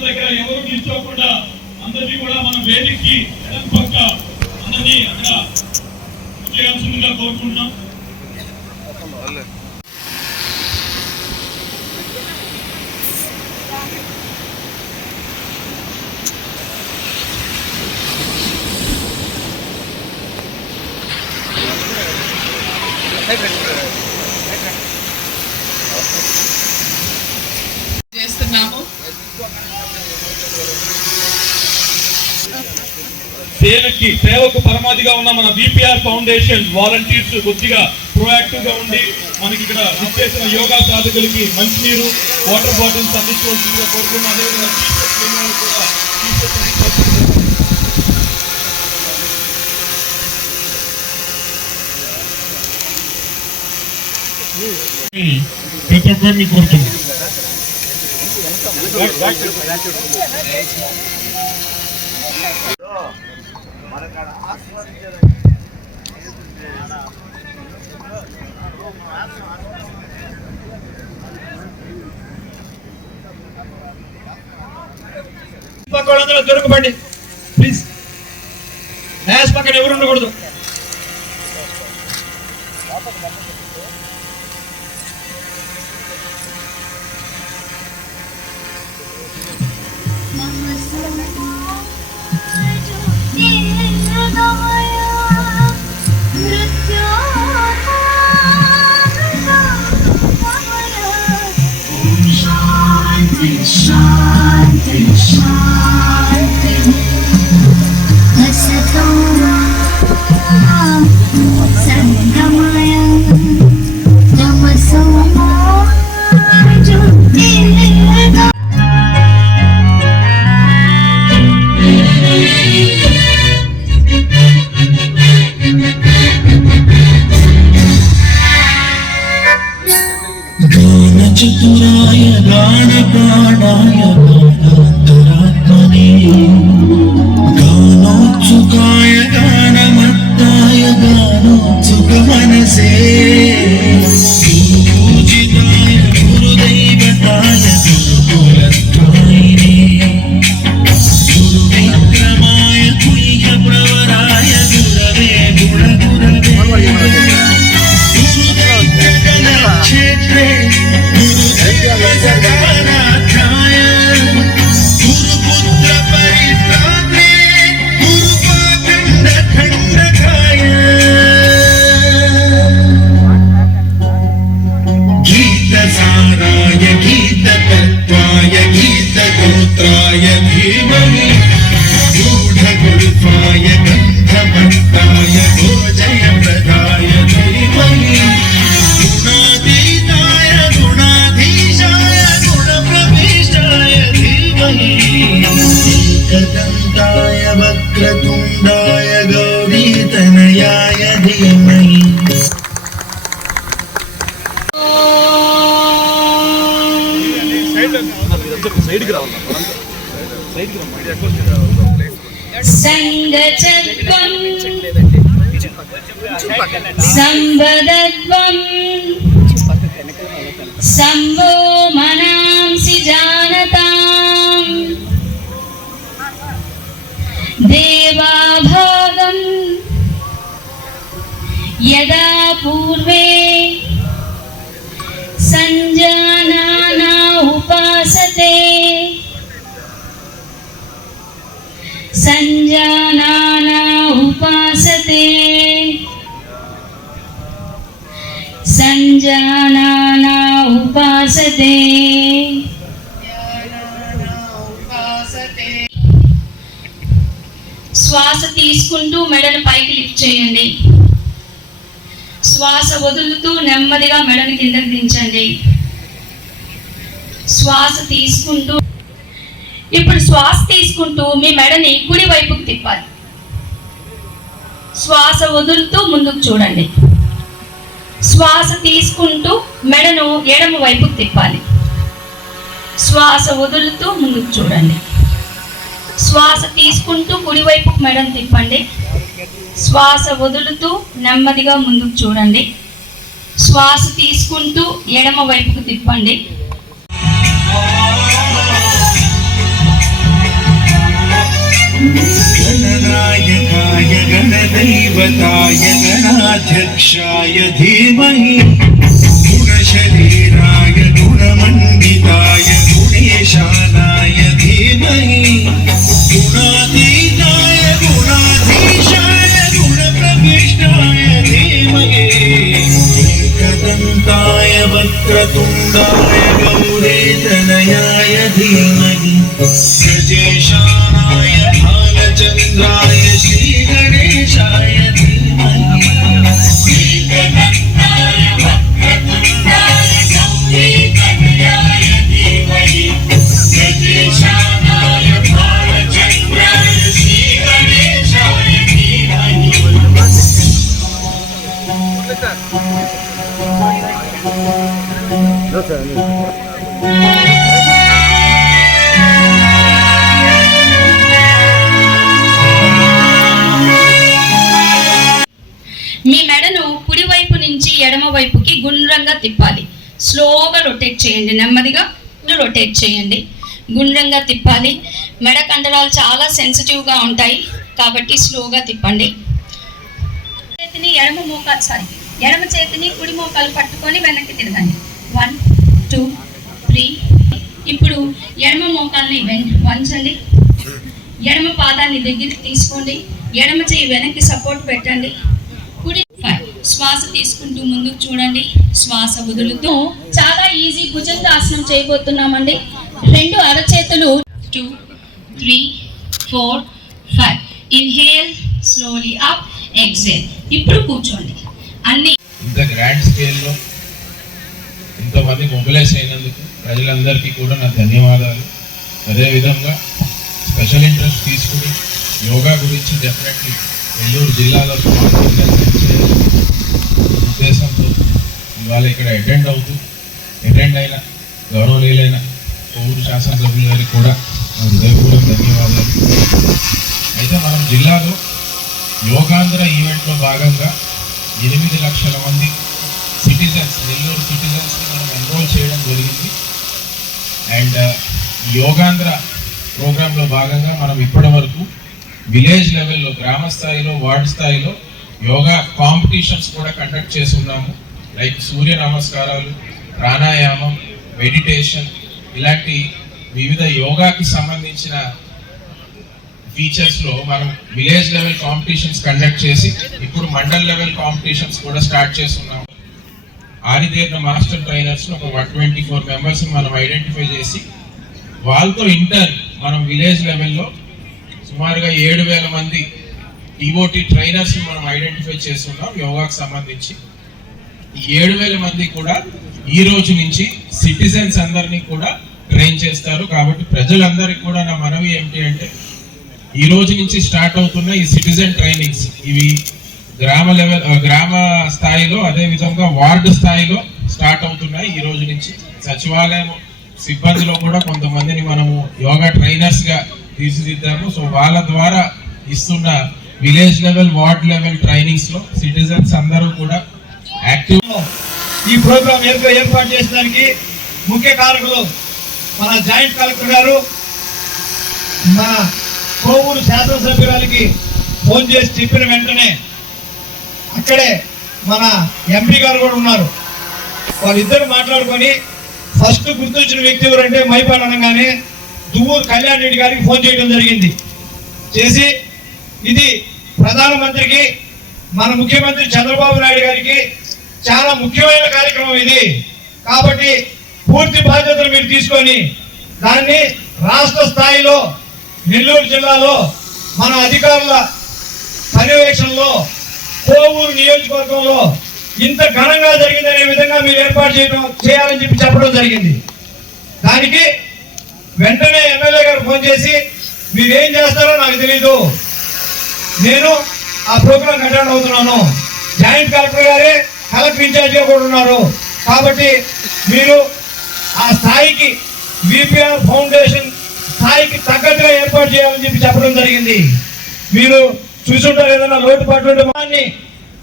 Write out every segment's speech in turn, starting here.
దగ్గర ఎవరు నిల్చోకుండా అందరినీ కూడా మన వేదికకి ఎడం పక్క అందరినీ అక్కడ చేయాల్సిందిగా కోరుకుంటున్నాం. సేవకి సేవకు పరమాదిగా ఉన్న మన బీపీఆర్ ఫౌండేషన్ వాలంటీర్స్ కొద్దిగా ప్రోయాక్టివ్గా ఉండి మనకి ఇక్కడ విచ్చేసిన యోగా సాధకులకి మంచినీరు వాటర్ బాటిల్స్ అందించవలసిందిగా కోరుకున్నాం అదేవిధంగా ప్రతి ఒక్కరిని కోరుతున్నాం. పక్క దొరకబండి. ప్లీజ్ మ్యాచ్ పక్కన ఎవరు ఉండకూడదు. Lord. చతురాయ ప్రాణ ప్రాణాయ ప్రాణాంతరాత్మనే గానోత్సుకాయ గానమత్తాయ గానోత్సుక మనసే సంగచత్వం సంవదత్వం సంభో మనాంసి జానతాం. దేవాభాగం యదా పూర్వే చేయండి. శ్వాస వదులుతూ నెమ్మదిగా మెడని కిందకి దించండి. శ్వాస తీసుకుంటూ ఇప్పుడు శ్వాస తీసుకుంటూ మీ మెడని కుడి వైపుకు తిప్పాలి. శ్వాస వదులుతూ ముందుకు చూడండి. శ్వాస తీసుకుంటూ మెడను ఎడమ వైపుకు తిప్పాలి. శ్వాస వదులుతూ ముందుకు చూడండి. శ్వాస తీసుకుంటూ కుడివైపు మెడను తిప్పండి. శ్వాస వదులుతూ నెమ్మదిగా ముందుకు చూడండి. శ్వాస తీసుకుంటూ ఎడమ వైపుకు తిప్పండి. గణనాయకాయ గణదైవతాయ గణాధ్యక్షాయ ధీమహి. ఎడమ వైపుకి గుండ్రంగా తిప్పాలి. స్లోగా రొటేట్ చేయండి నెమ్మదిగా రొటేట్ చేయండి. గుండ్రంగా తిప్పాలి. మెడ కండరాలు చాలా సెన్సిటివ్గా ఉంటాయి కాబట్టి స్లోగా తిప్పండి. చేతిని ఎడమ మోకాలు సారీ ఎడమ చేతిని కుడి మోకాలు పట్టుకొని వెనక్కి తిరగండి. వన్ టూ త్రీ ఇప్పుడు ఎడమ మోకాల్ని వంచండి. ఎడమ పాదాన్ని దగ్గరికి తీసుకోండి. ఎడమ చేయి వెనక్కి సపోర్ట్ పెట్టండి. శ్వాస తీసుకుంటూ ముందుకు చూడండి. శ్వాస వదులుతూ చాలా ఈజీ భుజంగాసనం చేయబోతున్నామండి. రెండు అరచేతులు. Two three four five. Inhale slowly up exhale ఇప్పుడు కూర్చోండి. అన్ని ఇంత గ్రాండ్ స్కేల్లో ఇంతమంది మొబిలైజ్ అయినందుకు ప్రజలందరికీ కూడా నా ధన్యవాదాలు. అదేవిధంగా స్పెషల్ ఇంట్రెస్ట్ తీసుకుని యోగా గురించి డెఫినెట్లీ నెల్లూరు జిల్లాలో ఇవాళ ఇక్కడ అటెండ్ అవుతూ అటెండ్ అయిన గౌరవనీయులైన కొవ్వూరు శాసనసభ్యుల గారికి కూడా హృదయపూర్వక ధన్యవాదాలు. అయితే మనం జిల్లాలో యోగాంధ్ర ఈవెంట్లో భాగంగా ఎనిమిది లక్షల మంది సిటిజన్స్ నెల్లూరు సిటిజన్స్ని మనం ఎన్రోల్ చేయడం జరిగింది. అండ్ యోగాంధ్ర ప్రోగ్రాంలో భాగంగా మనం ఇప్పటి వరకు విలేజ్ లెవెల్లో గ్రామ స్థాయిలో వార్డు స్థాయిలో యోగా కాంపిటీషన్స్ కూడా కండక్ట్ చేస్తున్నాము లైక్ సూర్య నమస్కారాలు ప్రాణాయామం మెడిటేషన్ ఇలాంటి వివిధ యోగాకి సంబంధించిన ఫీచర్స్లో మనం విలేజ్ లెవెల్ కాంపిటీషన్స్ కండక్ట్ చేసి ఇప్పుడు మండల్ లెవెల్ కాంపిటీషన్స్ కూడా స్టార్ట్ చేస్తున్నాం. ఆరిదేరిన మాస్టర్ ట్రైనర్స్ ఒక వన్ ట్వంటీ ఫోర్ మెంబర్స్ని మనం ఐడెంటిఫై చేసి వాళ్ళతో ఇంటర్ మనం విలేజ్ లెవెల్లో సుమారుగా ఏడు వేల మంది ఈఓటి ట్రైనర్స్ని మనం ఐడెంటిఫై చేస్తున్నాం యోగాకు సంబంధించి. ఏడు వేల మంది కూడా ఈ రోజు నుంచి సిటిజన్స్ అందరినీ కూడా ట్రైన్ చేస్తారు. కాబట్టి ప్రజలందరికీ కూడా నా మనవి ఏమిటి అంటే ఈ రోజు నుంచి స్టార్ట్ అవుతున్న ఈ సిటిజన్ ట్రైనింగ్స్ ఇవి గ్రామ లెవెల్ గ్రామ స్థాయిలో అదే విధంగా వార్డు స్థాయిలో స్టార్ట్ అవుతున్నాయి. ఈ రోజు నుంచి సచివాలయం సిబ్బందిలో కూడా కొంతమందిని మనము యోగా ట్రైనర్స్గా తీర్చిదిద్దాము. సో వాళ్ళ ద్వారా ఇస్తున్న విలేజ్ లెవెల్ వార్డ్ లెవెల్ ట్రైనింగ్స్లో సిటిజన్స్ అందరూ కూడా యాక్టివ్ ఈ ప్రోగ్రాం ఏర్పాటు చేసడానికి ముఖ్య కారకులు మన జాయింట్ కలెక్టర్ గారు మన కోవూరు శాసనసభ్యురాలకి ఫోన్ చేసి చెప్పిన వెంటనే అక్కడే మన ఎంపీ గారు కూడా ఉన్నారు. వాళ్ళిద్దరు మాట్లాడుకొని ఫస్ట్ గుర్తొచ్చిన వ్యక్తి ఎవరంటే మైపాడు అనగానే దువ్వూరు కళ్యాణ్ రెడ్డి గారికి ఫోన్ చేయడం జరిగింది. చేసి ఇది ప్రధానమంత్రికి మన ముఖ్యమంత్రి చంద్రబాబు నాయుడు గారికి చాలా ముఖ్యమైన కార్యక్రమం ఇది. కాబట్టి పూర్తి బాధ్యతలు మీరు తీసుకొని దాన్ని రాష్ట్ర స్థాయిలో నెల్లూరు జిల్లాలో మన అధికారుల పర్యవేక్షణలో కోవూరు నియోజకవర్గంలో ఇంత ఘనంగా జరిగిందనే విధంగా మీరు ఏర్పాటు చేయడం చేయాలని చెప్పి చెప్పడం జరిగింది. దానికి వెంటనే ఎమ్మెల్యే గారు ఫోన్ చేసి మీరేం చేస్తారో నాకు తెలీదు. నేను ఆ ప్రోగ్రాం అటెండ్ అవుతున్నాను. జాయింట్ కలెక్టర్ గారే కలెక్టర్ ఇన్ఛార్జిగా కూడా ఉన్నారు. కాబట్టి మీరు ఆ స్థాయికి విపిఆర్ ఫౌండేషన్ స్థాయికి తగ్గట్టుగా ఏర్పాటు చేయాలని చెప్పి చెప్పడం జరిగింది. మీరు చూసుంటారు ఏదైనా లోటుపాటు ఉంటే మాన్ని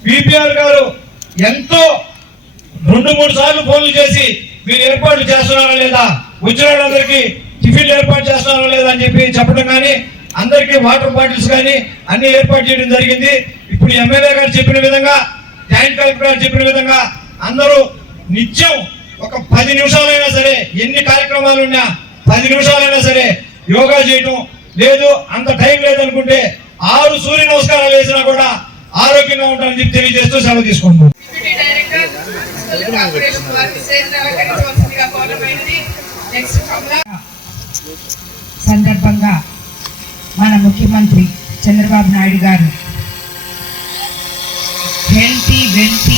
విపిఆర్ గారు ఎంతో రెండు మూడు సార్లు ఫోన్లు చేసి మీరు ఏర్పాట్లు చేస్తున్నారా లేదా? వచ్చిన టిఫిన్లు ఏర్పాటు చేస్తున్నారా లేదా అని చెప్పి చెప్పడం కానీ అందరికీ వాటర్ బాటిల్స్ కానీ అన్ని ఏర్పాటు చేయడం జరిగింది. ఇప్పుడు ఎమ్మెల్యే గారు చెప్పిన విధంగా జాయింట్ కలెక్టర్ గారు చెప్పిన విధంగా అందరూ నిత్యం ఒక పది నిమిషాలైనా సరే ఎన్ని కార్యక్రమాలు ఉన్నా పది నిమిషాలైనా సరే యోగా చేయటం లేదు అంత టైం లేదనుకుంటే ఆరు సూర్య నమస్కారాలు వేసినా కూడా ఆరోగ్యంగా ఉంటారని చెప్పి తెలియజేస్తూ సెలవు తీసుకుంటున్నాం. కమలా సందర్భంగా మన ముఖ్యమంత్రి చంద్రబాబు నాయుడు గారు హెల్తీ వెల్తీ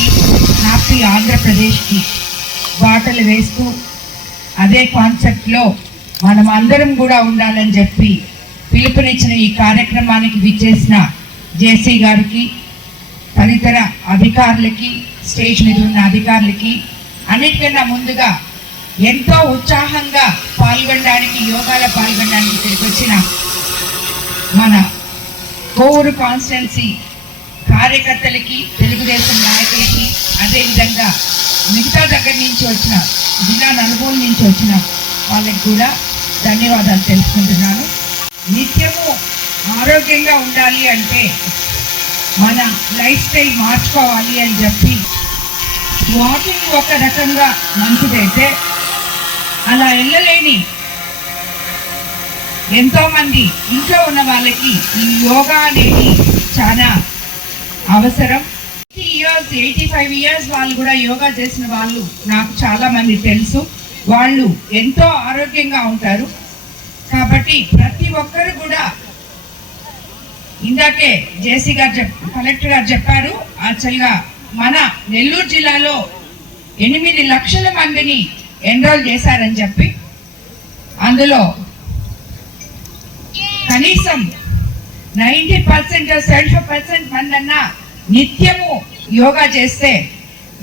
హ్యాపీ ఆంధ్రప్రదేశ్కి బాటలు వేస్తూ అదే కాన్సెప్ట్లో మనం అందరం కూడా ఉండాలని చెప్పి పిలుపునిచ్చిన ఈ కార్యక్రమానికి విచ్చేసిన జేసీ గారికి తదితర అధికారులకి స్టేజ్ మీద ఉన్న అధికారులకి అన్నిటికన్నా ముందుగా ఎంతో ఉత్సాహంగా పాల్గొనడానికి యోగాలో పాల్గొనడానికి ఇక్కడికి వచ్చిన మన కోవూరు కాన్స్టిట్యున్సీ కార్యకర్తలకి తెలుగుదేశం నాయకులకి అదేవిధంగా మిగతా దగ్గర నుంచి వచ్చిన జిల్లా నలుగురు నుంచి వచ్చిన వాళ్ళకి కూడా ధన్యవాదాలు తెలుసుకుంటున్నాను. నిత్యము ఆరోగ్యంగా ఉండాలి అంటే మన లైఫ్ స్టైల్ మార్చుకోవాలి అని చెప్పి వాకింగ్ ఒక రకంగా మంచిదైతే అలా వెళ్ళలేని ఎంతోమంది ఇంట్లో ఉన్న వాళ్ళకి ఈ యోగా అనేది చాలా అవసరం. ఇయర్స్ ఎయిటీ ఫైవ్ ఇయర్స్ వాళ్ళు కూడా యోగా చేసిన వాళ్ళు నాకు చాలా మంది తెలుసు. వాళ్ళు ఎంతో ఆరోగ్యంగా ఉంటారు. కాబట్టి ప్రతి ఒక్కరు కూడా ఇందాకే జేసీ గారు చెప్ కలెక్టర్ గారు చెప్పారు యాక్చువల్గా మన నెల్లూరు జిల్లాలో ఎనిమిది లక్షల మందిని ఎన్రోల్ చేశారని చెప్పి అందులో కనీసం నైంటీ పర్సెంట్ సెవెంటీ పర్సెంట్ మంది అన్న నిత్యము యోగా చేస్తే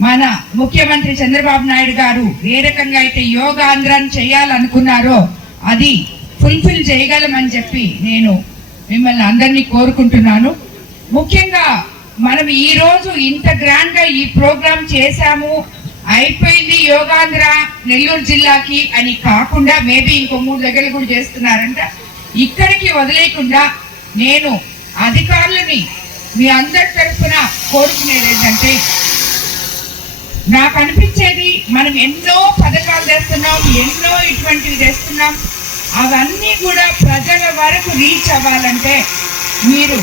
మన ముఖ్యమంత్రి చంద్రబాబు నాయుడు గారు ఏ రకంగా అయితే యోగా ఆంధ్రాన్ని చేయాలనుకున్నారో అది ఫుల్ఫిల్ చేయగలమని చెప్పి నేను మిమ్మల్ని అందరినీ కోరుకుంటున్నాను. ముఖ్యంగా మనం ఈరోజు ఇంత గ్రాండ్గా ఈ ప్రోగ్రామ్ చేశాము అయిపోయింది యోగాంధ్ర నెల్లూరు జిల్లాకి అని కాకుండా మేబీ ఇంకో మూడు దగ్గర కూడా చేస్తున్నారంట. ఇక్కడికి వదిలేకుండా నేను అధికారులని మీ అందరి తరఫున కోరుకునేది ఏంటంటే నాకు అనిపించేది మనం ఎన్నో పథకాలు తెస్తున్నాం ఎన్నో ఇటువంటివి తెస్తున్నాం అవన్నీ కూడా ప్రజల వరకు రీచ్ అవ్వాలంటే మీరు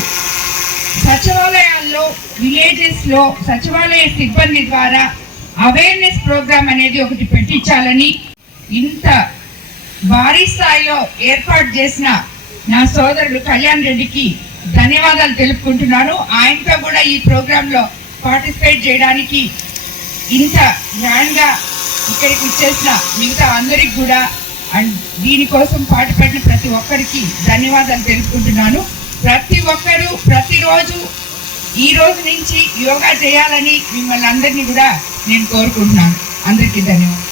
సచివాలయాల్లో విలేజెస్లో సచివాలయ సిబ్బంది ద్వారా అవేర్నెస్ ప్రోగ్రామ్ అనేది ఒకటి పెట్టించాలని ఇంత భారీ స్థాయిలో ఏర్పాటు చేసిన నా సోదరుడు కళ్యాణ్ రెడ్డికి ధన్యవాదాలు తెలుపుకుంటున్నాను. ఆయనతో కూడా ఈ ప్రోగ్రామ్లో పార్టిసిపేట్ చేయడానికి ఇంత గ్రాండ్గా ఇక్కడికి వచ్చేసిన మిగతా అందరికి కూడా అండ్ దీనికోసం పాటుపడిన ప్రతి ఒక్కరికి ధన్యవాదాలు తెలుపుకుంటున్నాను. ప్రతి ఒక్కరు ప్రతిరోజు ఈ రోజు నుంచి యోగా చేయాలని మిమ్మల్ని అందరినీ కూడా నేను కోరుకుంటున్నాను. అందరికీ ధన్యవాదాలు.